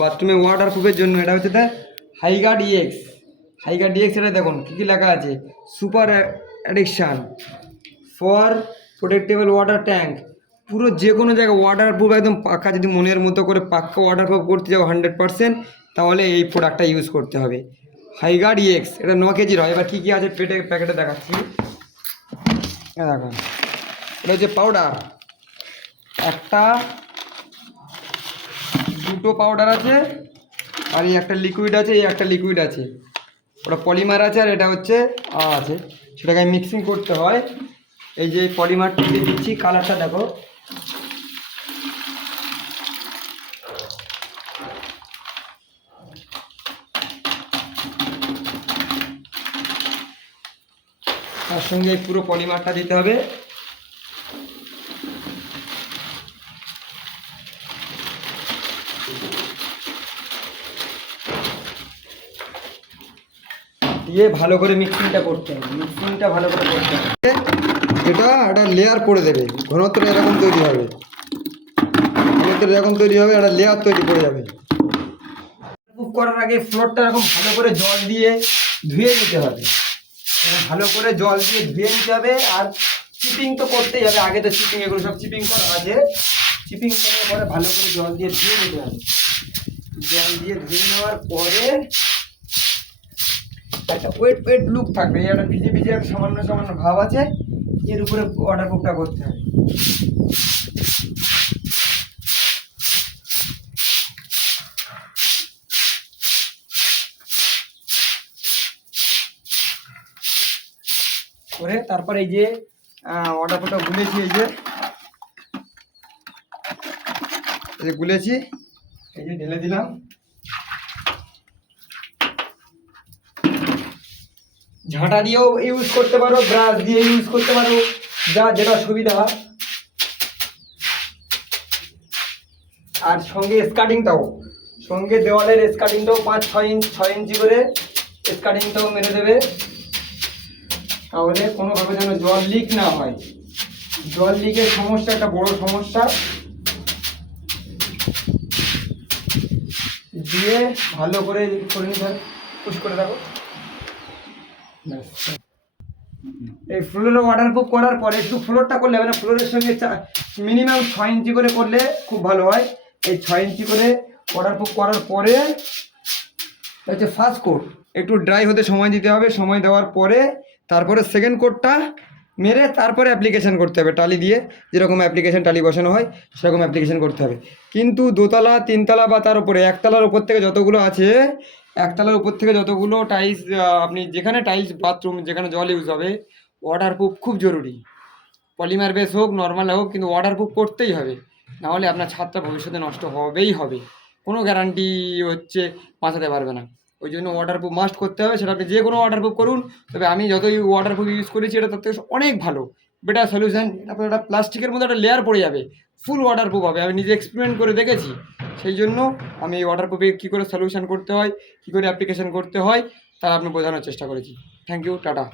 বাথরুমে ওয়াটার প্রুফের জন্য। এটা হচ্ছে হাইগার্ড ইএক্স। হাইগার্ড ইএক্স, এটা দেখুন কী কী লেখা আছে। Super addiction for protectable water tank. পুরো যে কোনো জায়গায় ওয়াটার প্রুফ, একদম পাক্কা। যদি মনের মতো করে পাক্কা ওয়াটার প্রুফ করতে যাও 100%, তাহলে এই প্রোডাক্টটা ইউজ করতে হবে। হাইগার্ড ইএক্স, এটা 9 কেজির হয়। এবার কী কী আছে প্যাকেটে দেখাচ্ছি। দেখুন, এটা হচ্ছে পাউডার। একটা দুটো পাউডার আছে, আর এই একটা লিকুইড আছে, এই একটা লিকুইড আছে। ওটা পলিমার আছে, আর এটা হচ্ছে আছে। সেটাকে মিক্সিং করতে হয়। এই যে পলিমারটা দিয়ে দিচ্ছি, কালারটা দেখো। তার সঙ্গে পুরো পলিমারটা দিতে হবে। দিয়ে ভালো করে মিক্সিংটা করতে হবে। মিক্সিংটা ভালো করে করতে হবে। এটা একটা লেয়ার করে দেবে। ঘনত্বটা এরকম তৈরি হবে, ঘনত্বটা এরকম তৈরি হবে, একটা লেয়ার তৈরি করে যাবে। কুক করার আগে ফ্লোরটা এরকম ভালো করে জল দিয়ে ধুয়ে নিতে হবে। ভালো করে জল দিয়ে ধুয়ে নিতে হবে। আর চিপিং তো করতেই হবে, আগে তো চিপিং, এগুলো সব চিপিং করা আছে। চিপিং করার পরে ভালো করে জল দিয়ে ধুয়ে নিতে হবে। জল দিয়ে ধুয়ে নেওয়ার পরে একটা ওয়েট লুক থাকবে। একটা ভিজে ভিজে একটা সামান্য সামান্য ভাব আছে, এর উপরে ওয়াটার প্রুফটা করতে হবে। করে তারপরে এই যে ওয়াটার প্রুফটা গুলেছি, এই যে গুলেছি, এই যে ঢেলে দিলাম। ঝাঁটা দিয়েও ইউজ করতে পারো, ব্রাশ দিয়ে ইউজ করতে পারো, যা যেটা সুবিধা। আর সঙ্গে স্কার্টিংটাও, সঙ্গে দেওয়ালের স্কার্টিংটাও 5-6 ইঞ্চি করে স্কার্টিংটাও মেরে দেবে। তাহলে কোনোভাবে যেন জল লিক না হয়। জল লিকের সমস্যা একটা বড় সমস্যা। দিয়ে ভালো করে নিতে হবে, পুশ করে রাখো। এই ফ্লোরে ওয়াটারপ্রুফ করার পরে একটু ফ্লোরটা করলে হবে না, ফ্লোরের সঙ্গে মিনিমাম 6 ইঞ্চি করে করলে খুব ভালো হয়। এই 6 ইঞ্চি করে ওয়াটারপ্রুফ করার পরে হচ্ছে ফার্স্ট কোট, একটু ড্রাই হতে সময় দিতে হবে। সময় দেওয়ার পরে তারপরে সেকেন্ড কোটটা মেরে তারপরে অ্যাপ্লিকেশান করতে হবে টালি দিয়ে। যেরকম অ্যাপ্লিকেশান টালি বসানো হয় সেরকম অ্যাপ্লিকেশান করতে হবে। কিন্তু দোতলা, তিনতলা বা তার উপরে একতলার উপর থেকে যতগুলো আছে, একতলার উপর থেকে যতগুলো টাইলস, আপনি যেখানে টাইলস বাথরুম যেখানে জল ইউজ হবে, ওয়াটারপ্রুফ খুব জরুরি। পলিমার বেস হোক, নর্মাল হোক, কিন্তু ওয়াটারপ্রুফ করতেই হবে। নাহলে আপনার ছাদটা ভবিষ্যতে নষ্ট হবেই হবে। কোনো গ্যারান্টি হচ্ছে বাঁচাতে পারবে না। ওই জন্য ওয়াটারপ্রুফ মাস্ট করতে হবে। সেটা আপনি যে কোনো ওয়াটারপ্রুফ করুন, তবে আমি যতই ওয়াটারপ্রুফ ইউজ করেছি, এটা তার থেকে অনেক ভালো, বেটার সলিউশন। তারপরে একটা প্লাস্টিকের মধ্যে একটা লেয়ার পড়ে যাবে, ফুল ওয়াটারপ্রুফ হবে। আমি নিজে এক্সপেরিমেন্ট করে দেখেছি। সেই জন্য আমি ওয়াটারপ্রুফে কী করে সলিউশন করতে হয়, কী করে অ্যাপ্লিকেশন করতে হয়, তা আপনি বোঝানোর চেষ্টা করেছি। Thank you, tata.